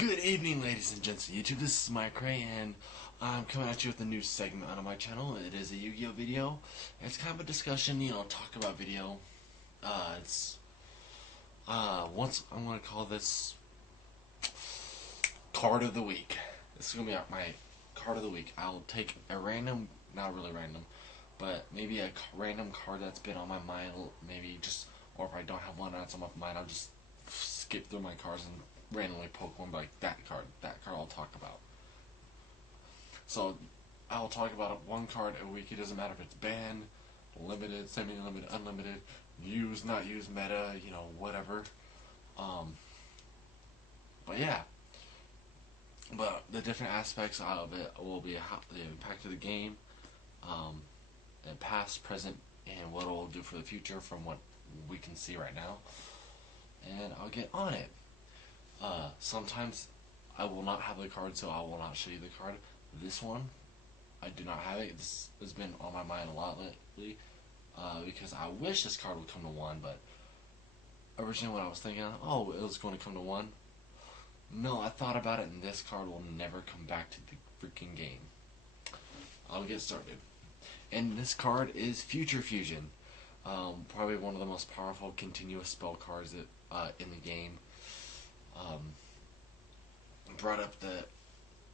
Good evening, ladies and gents of YouTube. This is Mike Ray, and I'm coming at you with a new segment on my channel. It is a Yu-Gi-Oh video. It's kind of a discussion, talk about video. Once I'm going to call this Card of the Week. This is going to be my Card of the Week. I'll take a random, not really random, but maybe a random card that's been on my mind, maybe just, or if I don't have one that's on my mind, I'll just skip through my cards and randomly poke one, like that card I'll talk about. So I'll talk about one card a week. It doesn't matter if it's banned, limited, semi-limited, unlimited, used, not used, meta, whatever. But yeah. But the different aspects of it will be how the impact of the game, and past, present, and what it will do for the future from what we can see right now. And I'll get on it. Sometimes I will not have the card, so I will not show you the card. This one, I do not have it. This has been on my mind a lot lately, because I wish this card would come to 1, but originally when I was thinking, oh, it was going to come to 1. No, I thought about it, and this card will never come back to the freaking game. I'll get started. And this card is Future Fusion. Probably one of the most powerful continuous spell cards that, in the game. Brought up the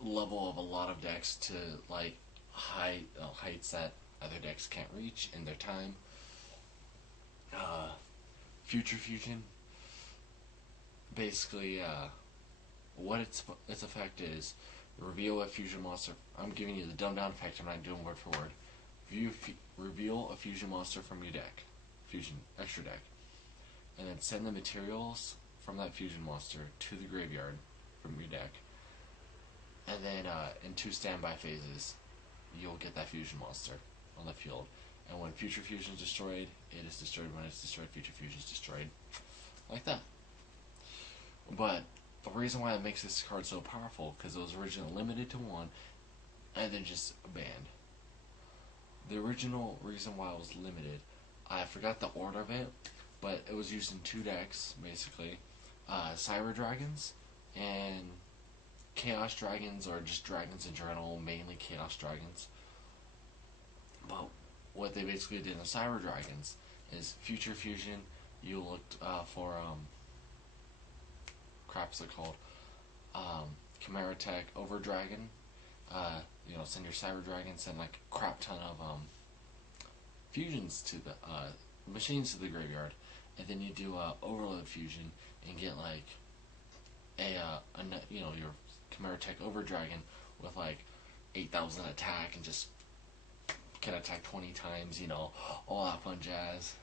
level of a lot of decks to like heights that other decks can't reach in their time. Future Fusion, basically, what its effect is: reveal a fusion monster. I'm giving you the dumbed down effect. I'm not doing word for word. Reveal a fusion monster from your deck, fusion extra deck, and then send the materials from that fusion monster to the graveyard from your deck, and then in 2 standby phases you'll get that fusion monster on the field, and when Future Fusion is destroyed, it is destroyed. When it's destroyed, Future Fusion is destroyed, like that. But the reason why it makes this card so powerful, because it was originally limited to 1 and then just banned. The original reason why it was limited, I forgot the order of it, but it was used in 2 decks basically. Cyber Dragons and Chaos Dragons, or just dragons in general, mainly Chaos Dragons. But what they basically did in the Cyber Dragons is Future Fusion, you looked for, craps are called, Chimera Tech, Over Dragon, send your Cyber Dragon, send like a crap ton of fusions to the, machines to the graveyard, and then you do Overload Fusion and get like your Chimera Tech Over Dragon with like 8,000 attack and just can attack 20 times, all that fun jazz.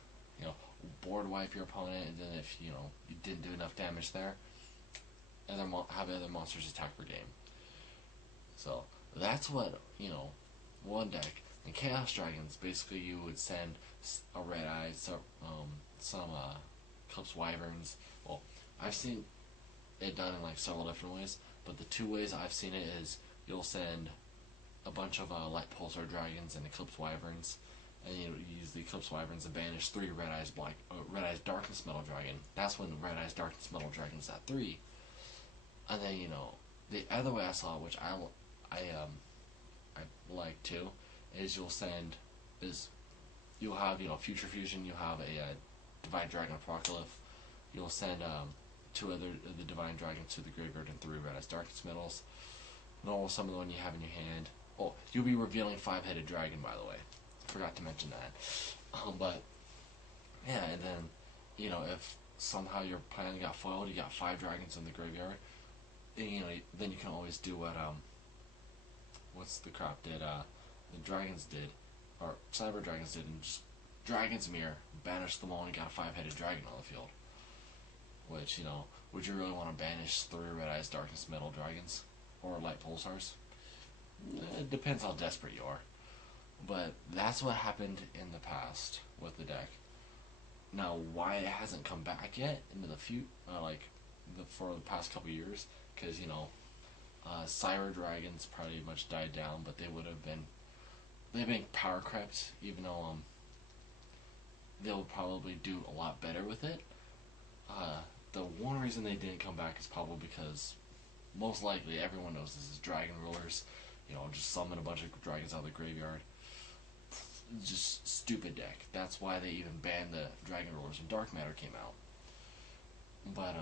Board wipe your opponent, and then if you didn't do enough damage there, and then have other monsters attack per game. So that's what one deck. And Chaos Dragons, basically you would send a Red Eye, some Eclipse Wyverns. Well, I've seen it done in like several different ways, but the 2 ways I've seen it is you'll send a bunch of Light Pulsar Dragons and Eclipse Wyverns, and you use the Eclipse Wyverns to banish 3 Red Eyes Darkness Metal Dragon. That's when Red Eyes Darkness Metal Dragon's at 3. And then the other way I saw it, which I like too, is you'll have Future Fusion, you have a Divine Dragon Apocalypse, you'll send 2 other of the Divine Dragons to the graveyard and 3 Red Eyes Darkness Metals. Normal some of the one you have in your hand. Oh, you'll be revealing 5-headed dragon, by the way. Forgot to mention that. But yeah, and then if somehow your plan got foiled, you got 5 dragons in the graveyard. Then you can always do what what's the crap did the dragons did, or Cyber Dragons did, and just Dragon's Mirror, banish them all, and you got a 5-headed dragon on the field. Which would you really want to banish 3 Red Eyes Darkness Metal Dragons or Light Pulsars? It depends how desperate you are. But that's what happened in the past with the deck. Now, why it hasn't come back yet into the for the past couple years? Because Cyber Dragons probably much died down, but they've been power crept, even though they'll probably do a lot better with it. The one reason they didn't come back is probably because most likely everyone knows this is dragon rulers. Just summon a bunch of dragons out of the graveyard. Just stupid deck. That's why they even banned the dragon rulers when Dark Matter came out. But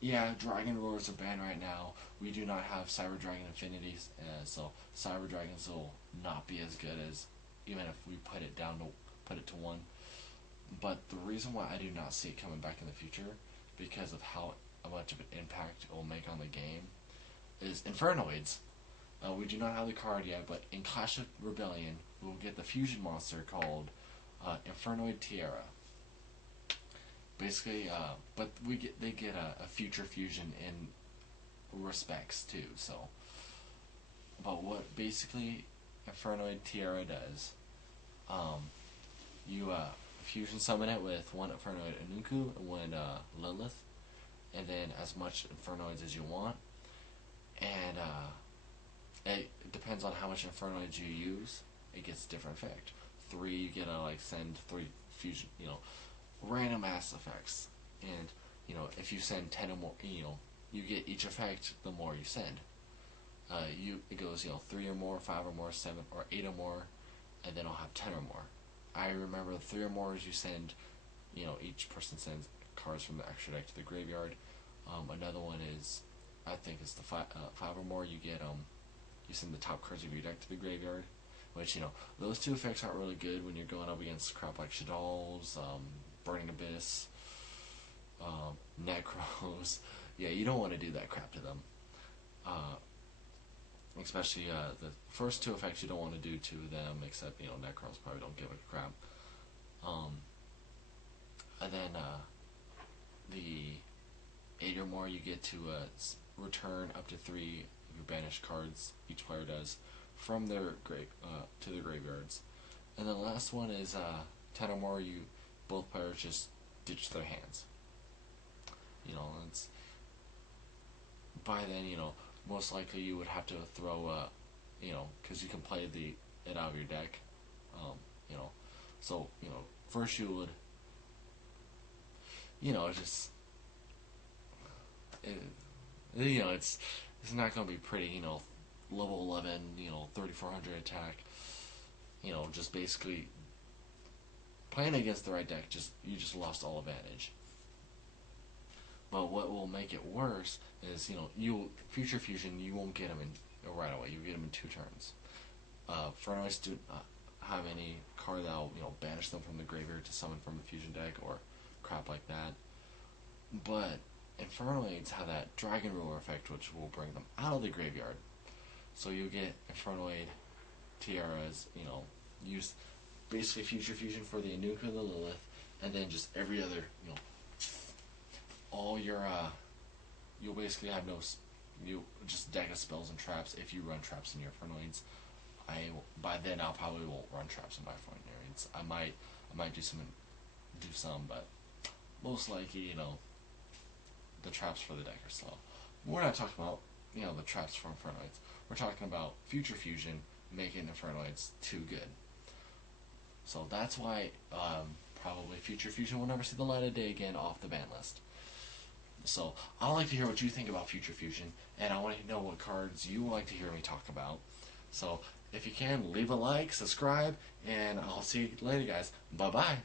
yeah, dragon rulers are banned right now. We do not have Cyber Dragon Infinities, so Cyber Dragons will not be as good as even if we put it to 1. But the reason why I do not see it coming back in the future, because of how much of an impact it will make on the game, is Infernoids. We do not have the card yet, but in Clash of Rebellion, we will get the fusion monster called Infernoid Tiara. Basically, but they get a future fusion in respects too. So, but what basically Infernoid Tiara does, you fusion summon it with one Infernoid Anunku and one Lilith, and then as much Infernoids as you want, and it depends on how much Infernoids you use. It gets different effect. 3, you get to send 3 fusion, random ass effects, and if you send 10 or more, you get each effect the more you send. It goes 3 or more, 5 or more, 7 or 8 or more, and then I'll have 10 or more. I remember the 3 or more is you send, each person sends cards from the extra deck to the graveyard. Another one is, I think it's the 5 or more, you get you send the top cards of your deck to the graveyard, which those 2 effects aren't really good when you're going up against crap like Shaddolls, Burning Abyss, Necros. Yeah, you don't want to do that crap to them. Especially the first 2 effects you don't want to do to them, except Necros probably don't give a crap. And then the 8 or more, you get to return up to 3 of your banished cards. Each player does from their to their graveyards. And the last one is 10 or more. Both players just ditch their hands. It's by then most likely you would have to throw because you can play it out of your deck. So first you would just it's not going to be pretty. Level 11, 3400 attack. Just basically playing against the right deck. You just lost all advantage. But what will make it worse is future fusion, you won't get them in right away. You get them in 2 turns. Infernoids do not have any card that will banish them from the graveyard to summon from the fusion deck or crap like that. But Infernoids have that Dragon Ruler effect, which will bring them out of the graveyard. So you get Infernoid Tiaras, use basically future fusion for the Anuka and the Lilith, and then just every other, all your, you'll basically have you just deck of spells and traps if you run traps in your Infernoids. By then I probably won't run traps in my Infernoids. I might do some, but most likely, the traps for the deck are slow. We're not talking about, the traps for Infernoids. We're talking about future fusion making Infernoids too good. So that's why probably future fusion will never see the light of day again off the ban list. So I'd like to hear what you think about future fusion, and I want to know what cards you would like to hear me talk about. So if you can, leave a like, subscribe, and I'll see you later, guys. Bye-bye.